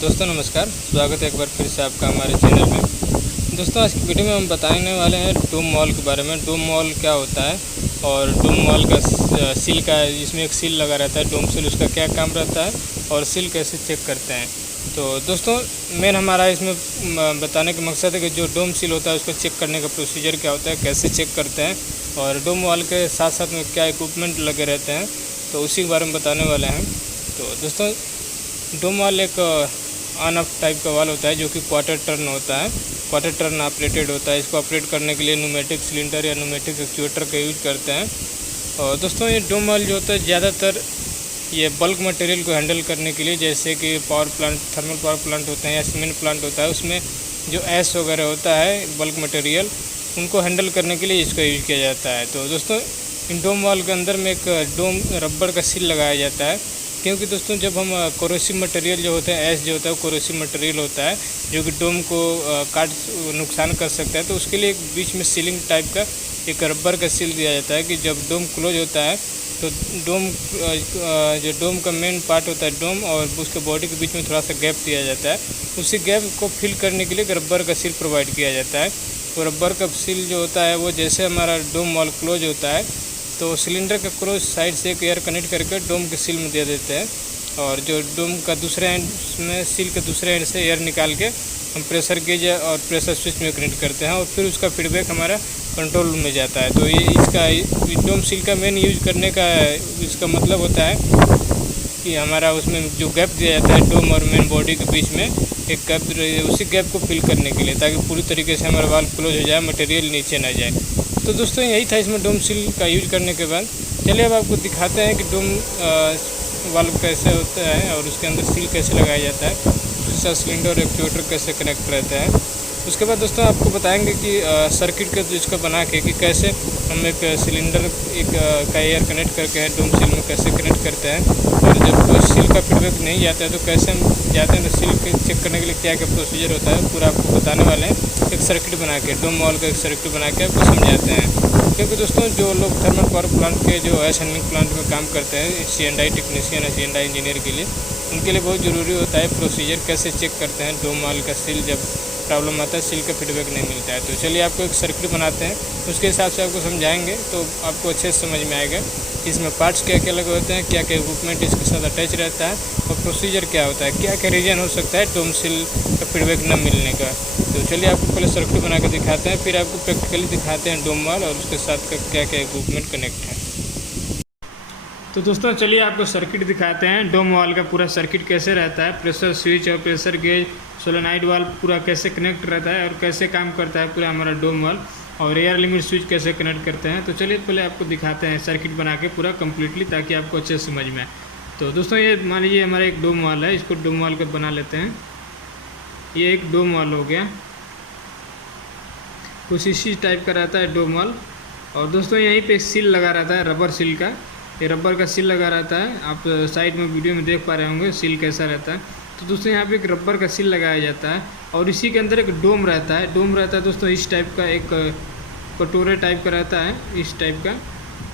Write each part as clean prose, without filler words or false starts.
दोस्तों नमस्कार, स्वागत है एक बार फिर से आपका हमारे चैनल में। दोस्तों आज की वीडियो में हम बताने वाले हैं डूम मॉल के बारे में। डूम मॉल क्या होता है और डूम मॉल का सील का, इसमें एक सील लगा रहता है डूम सील, उसका क्या काम रहता है और सील कैसे चेक करते हैं। तो दोस्तों मेन हमारा इसमें बताने का मकसद है कि जो डूम सील होता है उसको चेक करने का प्रोसीजर क्या होता है, कैसे चेक करते हैं और डूम मॉल के साथ साथ में क्या इक्विपमेंट लगे रहते हैं, तो उसी के बारे में बताने वाले हैं। तो दोस्तों डूम वॉल एक ऑन ऑफ टाइप का वाल होता है जो कि क्वार्टर टर्न होता है, क्वार्टर टर्न ऑपरेटेड होता है। इसको ऑपरेट करने के लिए न्यूमेटिक सिलेंडर या न्यूमेटिक एक्चुएटर का यूज करते हैं। और दोस्तों ये डूम वॉल जो होता है ज़्यादातर ये बल्क मटेरियल को हैंडल करने के लिए, जैसे कि power plant, thermal power plant होते हैं या सीमेंट प्लांट होता है, उसमें जो ऐश वगैरह होता है बल्क मटेरियल, उनको हैंडल करने के लिए इसका यूज किया जाता है। तो दोस्तों इन डोम वॉल के अंदर में एक डोम रबर का सील लगाया जाता है, क्योंकि दोस्तों जब हम कोरोसिव मटेरियल जो होते हैं, ऐश जो होता है वो कोरोसिव मटेरियल होता है जो कि डोम को काट नुकसान कर सकता है। तो उसके लिए एक बीच में सीलिंग टाइप का एक रबर का सील दिया जाता है कि जब डोम क्लोज होता है तो डोम जो डोम का मेन पार्ट होता है डोम और उसके बॉडी के बीच में थोड़ा सा गैप दिया जाता है, उसी गैप को फिल करने के लिए एक रबर का सील प्रोवाइड किया जाता है। वो रबर का सील जो होता है वो जैसे हमारा डोम वॉल क्लोज होता है तो सिलेंडर का क्लोज साइड से एक एयर कनेक्ट करके डोम के सील में दे देते हैं, और जो डोम का दूसरे एंड में सील के दूसरे एंड से एयर निकाल के हम प्रेशर गेज और प्रेशर स्विच में कनेक्ट करते हैं और फिर उसका फीडबैक हमारा कंट्रोल रूम में जाता है। तो ये इसका डोम सील का मेन यूज करने का इसका मतलब होता है कि हमारा उसमें जो गैप दिया जाता है डोम और मेन बॉडी के बीच में एक गैप, उसी गैप को फिल करने के लिए, ताकि पूरी तरीके से हमारा वाल्व क्लोज हो जाए, मटेरियल नीचे ना जाए। तो दोस्तों यही था इसमें डोम सील का यूज करने के बाद। चलिए अब आपको दिखाते हैं कि डोम वाल्व कैसे होता है और उसके अंदर सील कैसे लगाया जाता है, दूसरा सिलेंडर और एक्चुएटर कैसे कनेक्ट रहता है। उसके बाद दोस्तों आपको बताएंगे कि सर्किट का इसका बना के कि कैसे हम एक सिलेंडर का एयर कनेक्ट करके डोम सील में कैसे कनेक्ट करते हैं, और जब कोई सील का फीडबैक नहीं जाता है तो कैसे हम जाते हैं तो सील के चेक करने के लिए क्या क्या प्रोसीजर होता है, पूरा आपको बताने वाले हैं। एक सर्किट बना के डोम वॉल का एक सर्किट बना के आपको समझाते हैं, क्योंकि दोस्तों जो लोग थर्मल पावर प्लांट के जो ऐश हैंडलिंग प्लांट में काम करते हैं, C&I टेक्नीशियन है, C&I इंजीनियर के लिए, उनके लिए बहुत ज़रूरी होता है प्रोसीजर कैसे चेक करते हैं डोम वॉल का सील जब प्रॉब्लम आता है, सील का फीडबैक नहीं मिलता है। तो चलिए आपको एक सर्किट बनाते हैं, उसके हिसाब से आपको समझाएंगे तो आपको अच्छे से समझ में आएगा इसमें पार्ट्स क्या क्या लगे होते हैं, क्या क्या इक्विपमेंट इसके साथ अटैच रहता है और प्रोसीजर क्या होता है, क्या क्या रीज़न हो सकता है डोम सील का फीडबैक न मिलने का। तो चलिए आपको पहले सर्किट बना के दिखाते हैं, फिर आपको प्रैक्टिकली दिखाते हैं डोम वॉल और उसके साथ का क्या क्या इक्विपमेंट कनेक्ट है। तो दोस्तों चलिए आपको सर्किट दिखाते हैं डोम वॉल का पूरा सर्किट कैसे रहता है, प्रेशर स्विच और प्रेशर गेज, सोलेनाइड वाल्व पूरा कैसे कनेक्ट रहता है और कैसे काम करता है पूरा हमारा डोम वॉल, और एयर लिमिट स्विच कैसे कनेक्ट करते हैं। तो चलिए पहले आपको दिखाते हैं सर्किट बना के पूरा कम्प्लीटली, ताकि आपको अच्छे से समझ में आए। तो दोस्तों ये मान लीजिए हमारा एक डोम वॉल है, इसको डोम वॉल का बना लेते हैं। ये एक डोम वॉल हो गया, कुछ इसी टाइप का रहता है डोम वॉल। और दोस्तों यहीं पे सील लगा रहता है रबर सील का, ये रबर का सील लगा रहता है, आप साइड में वीडियो में देख पा रहे होंगे सील कैसा रहता है। तो दोस्तों यहाँ पे एक रबर का सील लगाया जाता है और इसी के अंदर एक डोम रहता है। डोम रहता है दोस्तों इस टाइप का, एक कटोरे टाइप का रहता है, इस टाइप का।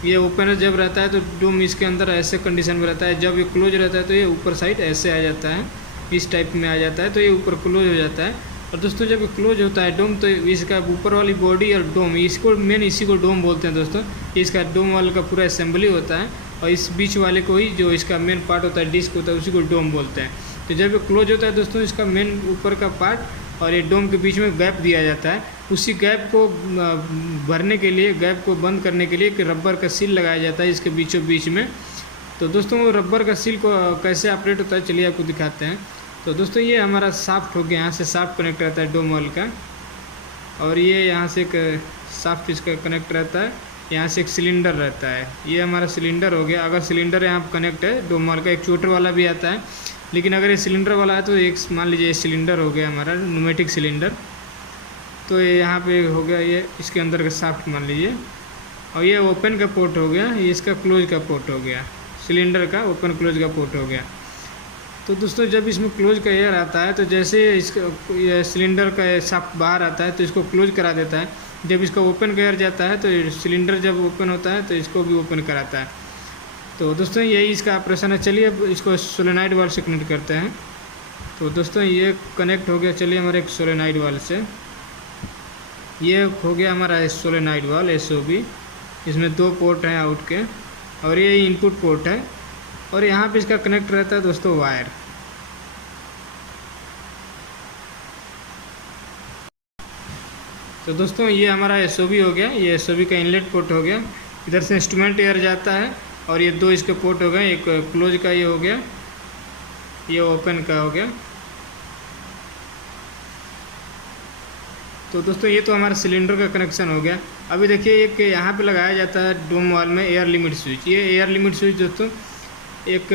ये ओपनर जब रहता है तो डोम इसके अंदर ऐसे कंडीशन में रहता है, जब ये क्लोज रहता है तो ये ऊपर साइड ऐसे आ जाता है, इस टाइप में आ जाता है, तो ये ऊपर क्लोज हो जाता है। और दोस्तों जब क्लोज होता है डोम तो इसका ऊपर वाली बॉडी और डोम, इसको मेन इसी को डोम बोलते हैं दोस्तों। इसका डोम वाल का पूरा असेंबली होता है और इस बीच वाले को ही जो इसका मेन पार्ट होता है, डिस्क होता है, उसी को डोम बोलते हैं। तो जब ये क्लोज होता है दोस्तों इसका मेन ऊपर का पार्ट और ये डोम के बीच में गैप दिया जाता है, उसी गैप को भरने के लिए, गैप को बंद करने के लिए एक रबर का सील लगाया जाता है इसके बीचों बीच में। तो दोस्तों वो रबर का सील को कैसे ऑपरेट होता है चलिए आपको दिखाते हैं। तो दोस्तों ये हमारा साफ्ट हो गया, यहाँ से साफ्ट कनेक्ट रहता है डोम वॉल का, और ये यहाँ से एक साफ्ट इसका कनेक्ट रहता है, यहाँ से एक सिलेंडर रहता है, ये हमारा सिलेंडर हो गया। अगर सिलेंडर यहाँ कनेक्ट है डोम वॉल का, एक एक्चुएटर वाला भी आता है, लेकिन अगर ये सिलेंडर वाला है तो एक मान लीजिए ये सिलेंडर हो गया हमारा न्यूमेटिक सिलेंडर। तो ये यहाँ पे हो गया, ये इसके अंदर का साफ्ट मान लीजिए, और ये ओपन का पोर्ट हो गया, ये इसका क्लोज का पोर्ट हो गया, सिलेंडर का ओपन क्लोज का पोर्ट हो गया। तो दोस्तों जब इसमें क्लोज का एयर आता है तो जैसे इसका ये सिलेंडर का साफ्ट बाहर आता है तो इसको क्लोज करा देता है, जब इसका ओपन का एयर जाता है तो सिलेंडर जब ओपन होता है तो इसको भी ओपन कराता है। तो दोस्तों यही इसका ऑपरेशन है। चलिए अब इसको सोलेनाइड वाल्व से कनेक्ट करते हैं। तो दोस्तों ये कनेक्ट हो गया। चलिए हमारे एक सोलेनाइड वाल से, ये हो गया हमारा सोलेनाइड वाल SOB। इसमें 2 पोर्ट हैं आउट के, और ये इनपुट पोर्ट है, और यहाँ पे इसका कनेक्ट रहता है दोस्तों वायर। तो दोस्तों ये हमारा SOB हो गया, ये SOB का इनलेट पोर्ट हो गया। इधर से इंस्ट्रूमेंट एयर जाता है, और ये 2 इसके पोर्ट हो गए, एक क्लोज का ये हो गया, ये ओपन का हो गया। तो दोस्तों ये तो हमारा सिलेंडर का कनेक्शन हो गया। अभी देखिए एक यहाँ पे लगाया जाता है डोम वॉल में एयर लिमिट स्विच। ये एयर लिमिट स्विच दोस्तों एक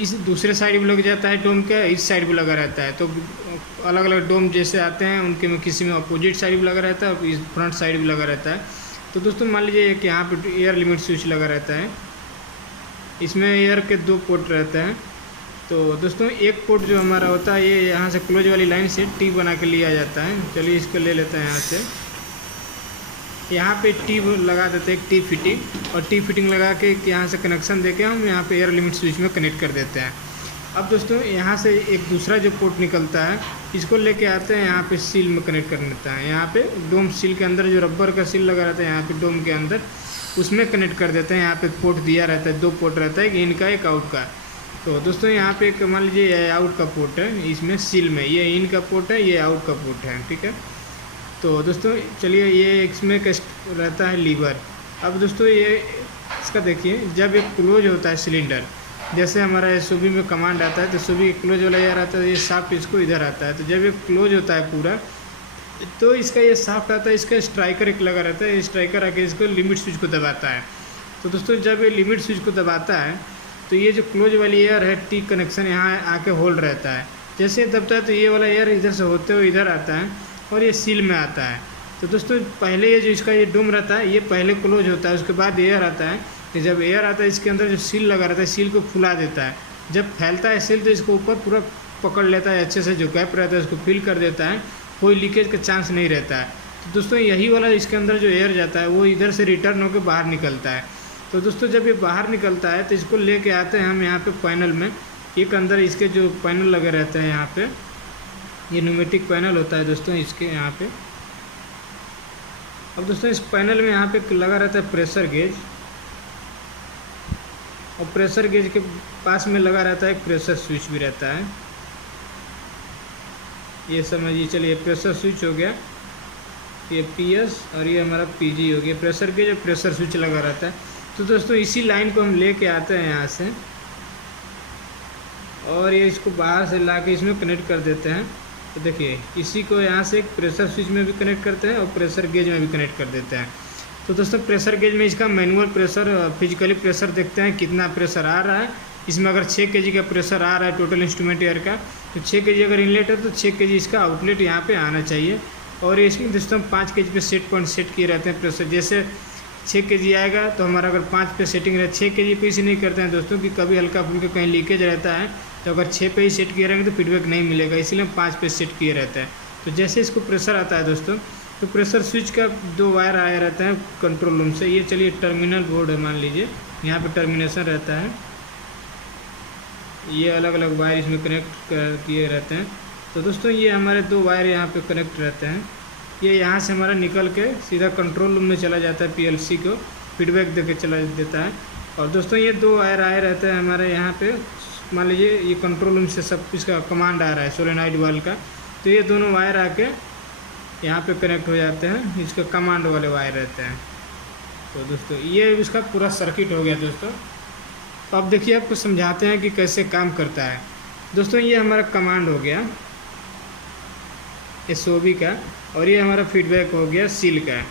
इस दूसरे साइड भी लग जाता है डोम के, इस साइड भी लगा रहता है। तो अलग अलग डोम जैसे आते हैं उनके में किसी में अपोजिट साइड भी लगा रहता है और इस फ्रंट साइड भी लगा रहता है। तो दोस्तों मान लीजिए एक यहाँ पे एयर लिमिट स्विच लगा रहता है, इसमें एयर के 2 पोर्ट रहते हैं। तो दोस्तों एक पोर्ट जो हमारा होता है ये यहाँ से क्लोज वाली लाइन से टी बना के लिया जाता है। चलिए इसको ले लेते हैं यहाँ से, यहाँ पे टी लगा देते हैं, एक टी फिटिंग, और टी फिटिंग लगा के यहाँ से कनेक्शन देके हम यहाँ पे एयर लिमिट स्विच में कनेक्ट कर देते हैं। अब दोस्तों यहाँ से एक दूसरा जो पोर्ट निकलता है इसको लेके आते हैं यहाँ पे सील में कनेक्ट कर देता है। यहाँ पे डोम सील के अंदर जो रबर का सील लगा रहता है यहाँ पे डोम के अंदर, उसमें कनेक्ट कर देते हैं। यहाँ पे पोर्ट दिया रहता है, 2 पोर्ट रहता है, एक इन का एक आउट का। तो दोस्तों यहाँ पे एक मान लीजिए ये आउट का पोर्ट है, इसमें सील में ये इन का पोर्ट है, ये आउट का पोर्ट है, ठीक है। तो दोस्तों चलिए ये इसमें रहता है लीवर। अब दोस्तों ये इसका देखिए, जब एक क्लोज होता है सिलेंडर, जैसे हमारा SOB में कमांड आता है तो SOB क्लोज वाला यार आता है, ये साफ्ट इसको इधर आता है। तो जब ये क्लोज होता है पूरा तो इसका ये साफ्ट आता है, इसका स्ट्राइकर एक लगा रहता है, स्ट्राइकर आके इसको लिमिट स्विच को दबाता है। तो दोस्तों जब ये लिमिट स्विच को दबाता है तो ये जो क्लोज वाली एयर है टी कनेक्शन यहाँ आके होल्ड रहता है। जैसे ये दबता है तो ये वाला एयर इधर से होते हुए इधर आता है और ये सील में आता है। तो दोस्तों पहले ये जो इसका ये डोम रहता है ये पहले क्लोज होता है, उसके बाद एयर आता है। तो जब एयर आता है इसके अंदर जो सील लगा रहता है सील को फुला देता है। जब फैलता है सील तो इसको ऊपर पूरा पकड़ लेता है अच्छे से, जो गैप रहता है उसको फिल कर देता है, कोई लीकेज का चांस नहीं रहता है। तो दोस्तों यही वाला इसके अंदर जो एयर जाता है वो इधर से रिटर्न होकर बाहर निकलता है। तो दोस्तों जब ये बाहर निकलता है तो इसको लेके आते हैं हम यहाँ पे पैनल में। एक अंदर इसके जो पैनल लगे रहते हैं यहाँ पे, ये न्यूमेटिक पैनल होता है दोस्तों इसके यहाँ पे। अब दोस्तों इस पैनल में यहाँ पे लगा रहता है प्रेशर गेज, और प्रेशर गेज के पास में लगा रहता है एक प्रेशर स्विच भी रहता है। ये समझिए, चलिए प्रेशर स्विच हो गया, ये PS और ये हमारा PG हो गया। प्रेशर गेज और प्रेशर स्विच लगा रहता है। तो दोस्तों इसी लाइन को हम लेके आते हैं यहाँ से, और ये इसको बाहर से ला के इसमें कनेक्ट कर देते हैं। तो देखिए इसी को यहाँ से एक प्रेशर स्विच में भी कनेक्ट करते हैं और प्रेशर गेज में भी कनेक्ट कर देते हैं। तो दोस्तों प्रेशर गेज में इसका मैनुअल प्रेशर, फिजिकली प्रेशर देखते हैं कितना प्रेशर आ रहा है। इसमें अगर 6 kg का प्रेशर आ रहा है टोटल इंस्ट्रूमेंट एयर का, तो 6 kg अगर इनलेट है तो 6 kg इसका आउटलेट यहाँ पे आना चाहिए। और इसमें दोस्तों 5 kg पे सेट पॉइंट सेट किए रहते हैं प्रेशर। जैसे 6 kg आएगा तो हमारा अगर 5 पे सेटिंग रहे, 6 kg पे इसे नहीं करते हैं दोस्तों कि कभी हल्का फुल्का कहीं लीकेज रहता है। तो अगर 6 पे ही सेट किए रहेंगे तो फीडबैक नहीं मिलेगा, इसलिए हम 5 पे सेट किए रहते हैं। तो जैसे इसको प्रेशर आता है दोस्तों, तो प्रेशर स्विच का 2 वायर आया रहता है कंट्रोल रूम से। ये चलिए टर्मिनल बोर्ड है, मान लीजिए यहाँ पे टर्मिनेशन रहता है, ये अलग अलग वायर इसमें कनेक्ट किए रहते हैं। तो दोस्तों ये हमारे 2 वायर यहाँ पे कनेक्ट रहते हैं। ये यहाँ से हमारा निकल के सीधा कंट्रोल रूम में चला जाता है, PLC को फीडबैक दे के चला देता है। और दोस्तों ये 2 वायर आए रहते हैं हमारे यहाँ पे, मान लीजिए ये कंट्रोल रूम से सब इसका कमांड आ रहा है सोलेनॉइड वाल्व का। तो ये दोनों वायर आके यहाँ पे कनेक्ट हो जाते हैं, इसका कमांड वाले वायर रहते हैं। तो दोस्तों ये इसका पूरा सर्किट हो गया दोस्तों। तो अब देखिए आपको समझाते हैं कि कैसे काम करता है। दोस्तों ये हमारा कमांड हो गया SOB का, और ये हमारा फीडबैक हो गया सील का।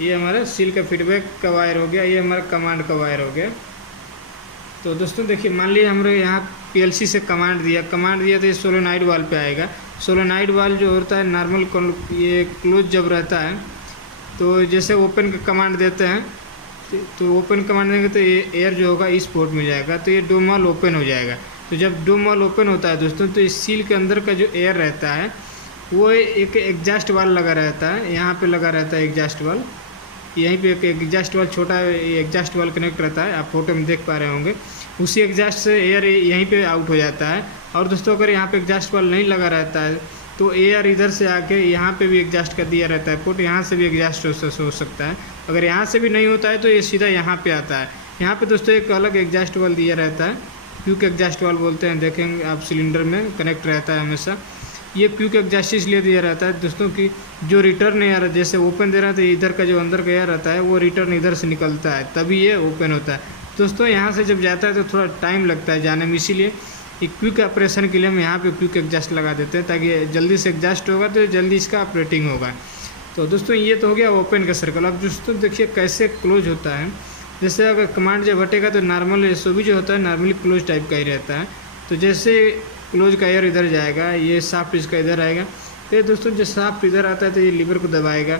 ये हमारा सील का फीडबैक का वायर हो गया, ये हमारा कमांड का वायर हो गया। तो दोस्तों देखिए मान लीजिए हमने यहाँ PLC से कमांड दिया तो ये सोलेनॉइड वाल्व पे आएगा। सोलेनॉइड वाल्व जो होता है नॉर्मल ये क्लोज जब रहता है तो जैसे ओपन का कमांड देते हैं, तो ओपन कमांड देंगे तो ये एयर जो होगा इस पोर्ट में जाएगा, तो ये डोम वाल्व ओपन हो जाएगा। तो जब डोम वाल्व ओपन होता है दोस्तों, तो इस सील के अंदर का जो एयर रहता है वो एक एग्जॉस्ट वाल्व लगा रहता है, यहाँ पे लगा रहता है एग्जॉस्ट वाल्व। यहीं पे एक एग्जॉस्ट वाल्व छोटा एग्जॉस्ट वाल्व कनेक्ट रहता है, आप फोटो में देख पा रहे होंगे। उसी एग्जॉस्ट से एयर यहीं पे आउट हो जाता है, और दोस्तों अगर यहाँ पे एग्जॉस्ट वाल्व नहीं लगा रहता है तो एयर इधर से आके यहाँ पे भी एग्जॉस्ट कर दिया रहता है पुट, यहाँ से भी एग्जॉस्ट हो सकता है। अगर यहाँ से भी नहीं होता है तो ये सीधा यहाँ पे आता है। यहाँ पे दोस्तों एक अलग एग्जॉस्ट वाल्व दिया रहता है, क्विक एग्जॉस्ट वाल्व बोलते हैं, देखेंगे आप सिलेंडर में कनेक्ट रहता है हमेशा। ये क्विक एग्जॉस्ट इसलिए दिया रहता है दोस्तों कि जो रिटर्न एयर जैसे ओपन दे रहा है तो इधर का जो अंदर का एयर रहता है वो रिटर्न इधर से निकलता है, तभी ये ओपन होता है। दोस्तों यहाँ से जब जाता है तो थोड़ा टाइम लगता है जाने में, इसीलिए एक क्विक ऑपरेशन के लिए हम यहाँ पे क्विक एग्जॉस्ट लगा देते हैं ताकि जल्दी से एग्जॉस्ट होगा तो जल्दी इसका ऑपरेटिंग होगा। तो दोस्तों ये तो हो गया ओपन का सर्कल। अब दोस्तों देखिए कैसे क्लोज होता है। जैसे अगर कमांड जब हटेगा तो नॉर्मल एसओबी जो होता है नॉर्मली क्लोज टाइप का ही रहता है। तो जैसे क्लोज का एयर इधर जाएगा, ये साफ्ट इसका इधर आएगा, तो दोस्तों जो साफ्ट इधर आता है तो ये लीवर को दबाएगा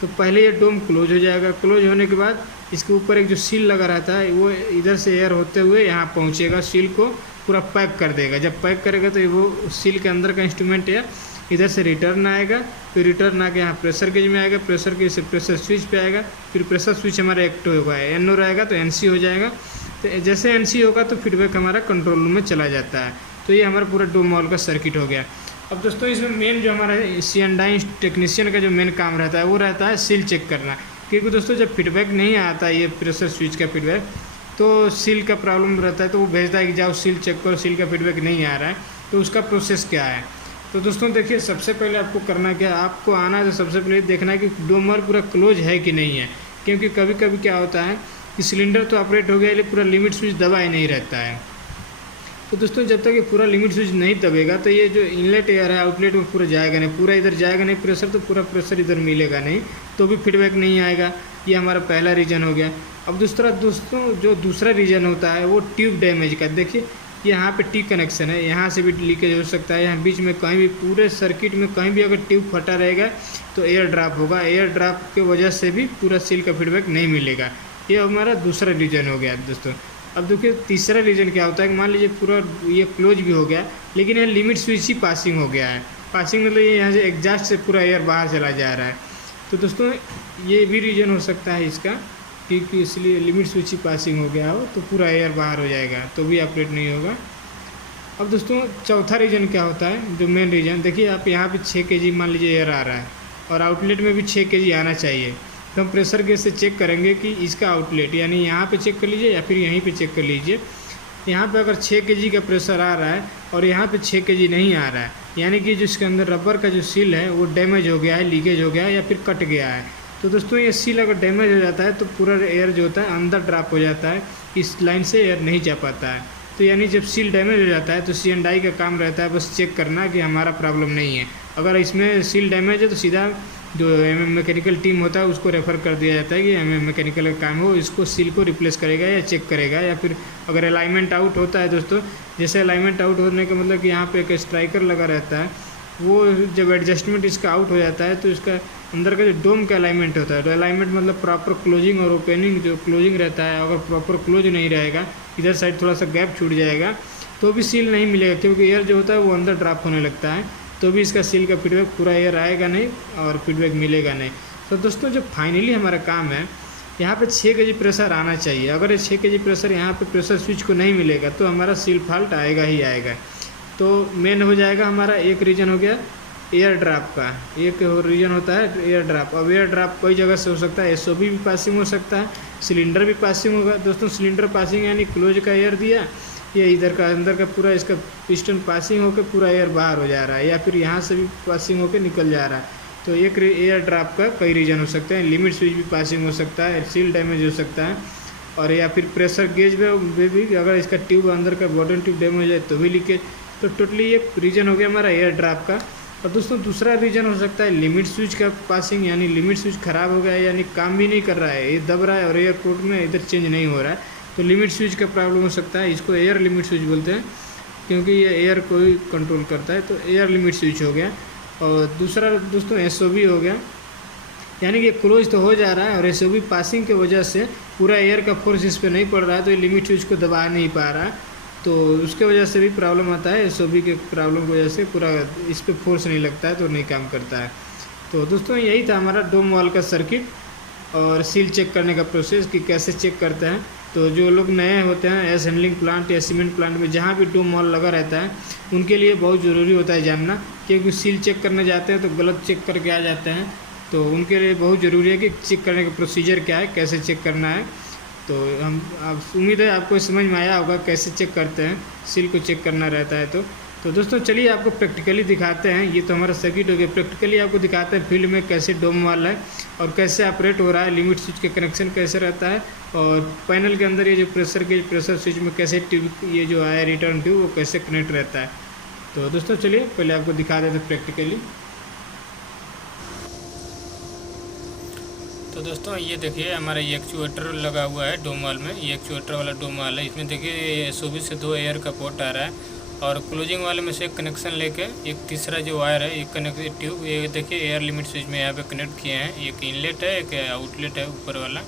तो पहले ये डोम क्लोज हो जाएगा। क्लोज होने के बाद इसके ऊपर एक जो सील लगा रहता है वो इधर से एयर होते हुए यहाँ पहुँचेगा, सील को पूरा पैक कर देगा। जब पैक करेगा तो वो सील के अंदर का इंस्ट्रूमेंट है इधर से रिटर्न आएगा, फिर रिटर्न आके यहाँ प्रेशर गेज में आएगा, प्रेशर गेज से प्रेशर स्विच पे आएगा, फिर प्रेशर स्विच हमारा एक्टिव होगा, एन हो रहेगा तो एनसी हो जाएगा। तो जैसे एनसी होगा तो फीडबैक हमारा कंट्रोल रूम में चला जाता है। तो ये हमारा पूरा डोम वॉल्व का सर्किट हो गया। अब दोस्तों इसमें मेन जो हमारा C&I टेक्नीशियन का जो मेन काम रहता है वो रहता है सील चेक करना, क्योंकि दोस्तों जब फीडबैक नहीं आता है ये प्रेशर स्विच का फीडबैक तो सील का प्रॉब्लम रहता है, तो वो भेजता है कि जाओ सील चेक करो, सील का फीडबैक नहीं आ रहा है, तो उसका प्रोसेस क्या है। तो दोस्तों देखिए सबसे पहले आपको करना क्या, आपको आना है तो सबसे पहले देखना है कि डोम वॉल्व पूरा क्लोज है कि नहीं है, क्योंकि कभी कभी क्या होता है कि सिलेंडर तो ऑपरेट हो गया लेकिन पूरा लिमिट स्विच दबा ही नहीं रहता है। तो दोस्तों जब तक ये पूरा लिमिट स्विच नहीं दबेगा तो ये जो इनलेट एयर है आउटलेट में पूरा जाएगा नहीं, पूरा इधर जाएगा नहीं प्रेशर, तो पूरा प्रेशर इधर मिलेगा नहीं, तो भी फीडबैक नहीं आएगा। ये हमारा पहला रीजन हो गया। अब दोस्तों जो दूसरा रीजन होता है वो ट्यूब डैमेज का। देखिए यहाँ पे टी कनेक्शन है, यहाँ से भी लीकेज हो सकता है, यहाँ बीच में कहीं भी पूरे सर्किट में कहीं भी अगर ट्यूब फटा रहेगा तो एयर ड्रॉप होगा, एयर ड्रॉप की वजह से भी पूरा सील का फीडबैक नहीं मिलेगा। ये हमारा दूसरा रीजन हो गया दोस्तों। अब देखिए तीसरा रीजन क्या होता है कि मान लीजिए पूरा ये क्लोज भी हो गया लेकिन यहाँ लिमिट स्विच ही पासिंग हो गया है। पासिंग मतलब ये यहाँ से एग्जॉस्ट से पूरा एयर बाहर चला जा रहा है। तो दोस्तों ये भी रीजन हो सकता है इसका, क्योंकि इसलिए लिमिट स्विच ही पासिंग हो गया हो तो पूरा एयर बाहर हो जाएगा, तो भी ऑपरेट नहीं होगा। अब दोस्तों चौथा रीजन क्या होता है, जो मेन रीजन, देखिए आप यहाँ पे 6 kg मान लीजिए एयर आ रहा है और आउटलेट में भी 6 kg आना चाहिए, तो हम प्रेशर गेज से चेक करेंगे कि इसका आउटलेट यानी यहाँ पे चेक कर लीजिए या फिर यहीं पे चेक कर लीजिए। यहाँ पे अगर 6 kg का प्रेशर आ रहा है और यहाँ पे 6 kg नहीं आ रहा है, यानी कि जिसके अंदर रबर का जो सील है वो डैमेज हो गया है, लीकेज हो गया है या फिर कट गया है। तो दोस्तों ये सील अगर डैमेज हो जाता है तो पूरा एयर जो होता है अंदर ड्रॉप हो जाता है, इस लाइन से एयर नहीं जा पाता है। तो यानी जब सील डैमेज हो जाता है तो C&I का काम रहता है बस चेक करना कि हमारा प्रॉब्लम नहीं है। अगर इसमें सील डैमेज है तो सीधा जो मैकेनिकल टीम होता है उसको रेफ़र कर दिया जाता है कि मैकेनिकल का काम हो, इसको सील को रिप्लेस करेगा या चेक करेगा। या फिर अगर अलाइनमेंट आउट होता है दोस्तों, जैसे अलाइनमेंट आउट होने का मतलब कि यहाँ पे एक स्ट्राइकर लगा रहता है, वो जब एडजस्टमेंट इसका आउट हो जाता है तो इसका अंदर का जो डोम का अलाइनमेंट होता है, तो अलाइनमेंट मतलब प्रॉपर क्लोजिंग और ओपनिंग, जो क्लोजिंग रहता है अगर प्रॉपर क्लोज नहीं रहेगा, इधर साइड थोड़ा सा गैप छूट जाएगा तो भी सील नहीं मिलेगा, क्योंकि एयर जो होता है वो अंदर ड्रॉप होने लगता है, तो भी इसका सील का फीडबैक पूरा एयर आएगा नहीं और फीडबैक मिलेगा नहीं। तो दोस्तों जो फाइनली हमारा काम है, यहाँ पे 6 kg प्रेशर आना चाहिए। अगर ये 6 kg प्रेशर यहाँ पे प्रेशर स्विच को नहीं मिलेगा तो हमारा सील फॉल्ट आएगा ही आएगा। तो मेन हो जाएगा हमारा एक रीजन हो गया एयर ड्रॉप का, एक रीजन होता है एयर ड्रॉप। अब एयर ड्रॉप कई जगह से हो सकता है, SOB भी पासिंग हो सकता है, सिलेंडर भी पासिंग होगा। दोस्तों सिलेंडर पासिंग यानी क्लोज का एयर दिया, ये इधर का अंदर का पूरा इसका पिस्टन पासिंग होकर पूरा एयर बाहर हो जा रहा है, या फिर यहाँ से भी पासिंग होकर निकल जा रहा है। तो एक एयर ड्रॉप का कई रीजन हो सकते हैं, लिमिट स्विच भी पासिंग हो सकता है, सील डैमेज हो सकता है, और या फिर प्रेशर गेज में भी अगर इसका ट्यूब अंदर का बॉटम ट्यूब डैमेज है तो भी लीकेज। तो टोटली ये रीजन हो गया हमारा एयर ड्रॉप का। और दोस्तों दूसरा रीजन हो सकता है लिमिट स्विच का पासिंग, यानी लिमिट स्विच ख़राब हो गया है, यानी काम भी नहीं कर रहा है, ये दब रहा है और एयरपोर्ट में इधर चेंज नहीं हो रहा है, तो लिमिट स्विच का प्रॉब्लम हो सकता है। इसको एयर लिमिट स्विच बोलते हैं क्योंकि ये एयर को ही कंट्रोल करता है, तो एयर लिमिट स्विच हो गया। और दूसरा दोस्तों SOB हो गया, यानी कि क्लोज तो हो जा रहा है और SOB पासिंग की वजह से पूरा एयर का फोर्स इस पर नहीं पड़ रहा है, तो ये लिमिट स्विच को दबा नहीं पा रहा है, तो उसके वजह से भी प्रॉब्लम आता है। SOB के प्रॉब्लम की वजह से पूरा इस पर फोर्स नहीं लगता है तो नहीं काम करता है। तो दोस्तों यही था हमारा डोम वॉल का सर्किट और सील चेक करने का प्रोसेस कि कैसे चेक करते हैं। तो जो लोग नए होते हैं असेंबलिंग प्लांट या सीमेंट प्लांट में जहाँ भी डोम वॉल लगा रहता है उनके लिए बहुत ज़रूरी होता है जानना, क्योंकि सील चेक करने जाते हैं तो गलत चेक करके आ जाते हैं। तो उनके लिए बहुत ज़रूरी है कि चेक करने का प्रोसीजर क्या है, कैसे चेक करना है। तो आप उम्मीद है आपको समझ में आया होगा कैसे चेक करते हैं, सील को चेक करना रहता है। तो दोस्तों चलिए आपको प्रैक्टिकली दिखाते हैं। ये तो हमारा सर्किट हो गया, प्रैक्टिकली आपको दिखाते हैं फील्ड में कैसे डोम वाल है और कैसे ऑपरेट हो रहा है, लिमिट स्विच के कनेक्शन कैसे रहता है, और पैनल के अंदर ये जो प्रेशर स्विच में कैसे ट्यूब ये जो है रिटर्न ट्यूब वो कैसे कनेक्ट रहता है। तो दोस्तों चलिए पहले आपको दिखा देते हैं प्रैक्टिकली। तो दोस्तों ये देखिए हमारा ये एक्चुएटर लगा हुआ है डोम वाल में। ये एक्चुएटर वाला डोम वाल है, इसमें देखिए SOB से 2 एयर का पोर्ट आ रहा है और क्लोजिंग वाले में से एक कनेक्शन लेके एक तीसरा जो वायर है, एक कनेक्ट ट्यूब, ये देखिए एयर लिमिट स्विच में यहाँ पे कनेक्ट किए हैं। एक इनलेट है, एक आउटलेट है ऊपर वाला।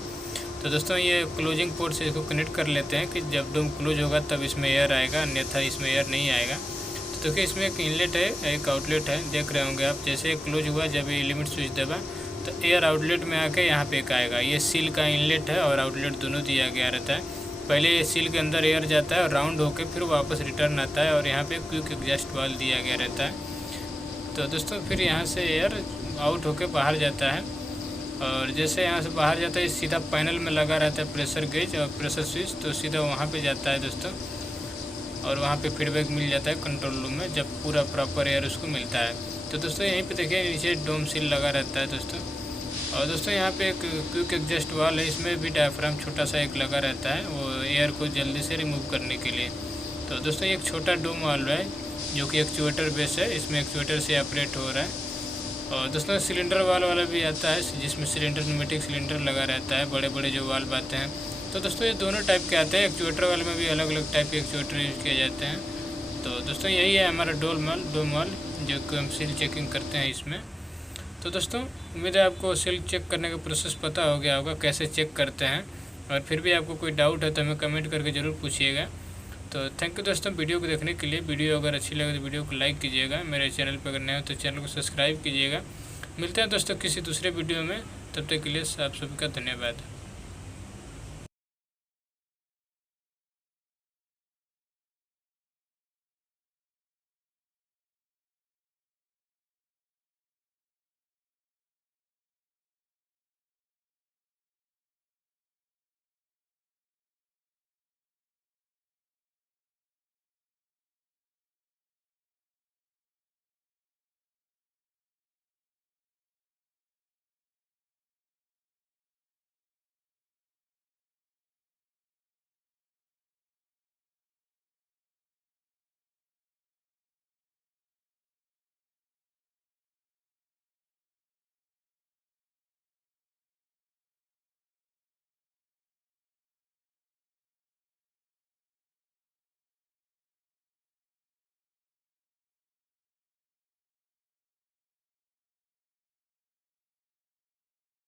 तो दोस्तों ये क्लोजिंग पोर्ट से इसको कनेक्ट कर लेते हैं कि जब डोम क्लोज होगा तब इसमें एयर आएगा, अन्यथा इसमें एयर नहीं आएगा। तो देखिए इसमें एक इनलेट है, एक आउटलेट है, देख रहे होंगे आप। जैसे क्लोज हुआ जब ये लिमिट स्विच दबा तो एयर आउटलेट में आके यहाँ पे एक आएगा। ये सील का इनलेट है और आउटलेट दोनों दिया गया रहता है। पहले ये सील के अंदर एयर जाता है और राउंड होके फिर वापस रिटर्न आता है और यहाँ पे क्विक एग्जॉस्ट वाल्व दिया गया रहता है। तो दोस्तों फिर यहाँ से एयर आउट होके बाहर जाता है और जैसे यहाँ से बाहर जाता है सीधा पैनल में लगा रहता है प्रेशर गेज और प्रेशर स्विच, तो सीधा वहाँ पे जाता है दोस्तों और वहाँ पे फीडबैक मिल जाता है कंट्रोल रूम में जब पूरा प्रॉपर एयर उसको मिलता है। तो दोस्तों यहीं पे देखिए नीचे डोम सील लगा रहता है दोस्तों। और दोस्तों यहाँ पे एक क्विक एग्जॉस्ट वाल्व है, इसमें भी डायफ्राम छोटा सा एक लगा रहता है वो एयर को जल्दी से रिमूव करने के लिए। तो दोस्तों एक छोटा डोम वाल्व है जो कि एक्चुएटर बेस है, इसमें एक्चुएटर से ऑपरेट हो रहा है। और दोस्तों सिलेंडर वाल्व वाला भी आता है जिसमें सिलेंडर न्यूमेटिक सिलेंडर लगा रहता है, बड़े बड़े जो वाल्व आते हैं। तो दोस्तों ये दोनों टाइप के आते हैं, एक्चुएटर वाले में भी अलग अलग टाइप के एक्चुएटर यूज़ किए जाते हैं। तो दोस्तों यही है हमारा डोम वाल्व जो कि हम सील चेकिंग करते हैं इसमें। तो दोस्तों उम्मीद है आपको सील चेक करने का प्रोसेस पता हो गया होगा कैसे चेक करते हैं, और फिर भी आपको कोई डाउट है तो हमें कमेंट करके ज़रूर पूछिएगा। तो थैंक यू दोस्तों वीडियो को देखने के लिए। वीडियो अगर अच्छी लगे तो वीडियो को लाइक कीजिएगा, मेरे चैनल पर अगर नए हो तो चैनल को सब्सक्राइब कीजिएगा। मिलते हैं दोस्तों किसी दूसरे वीडियो में, तब तक के लिए आप सभी का धन्यवाद।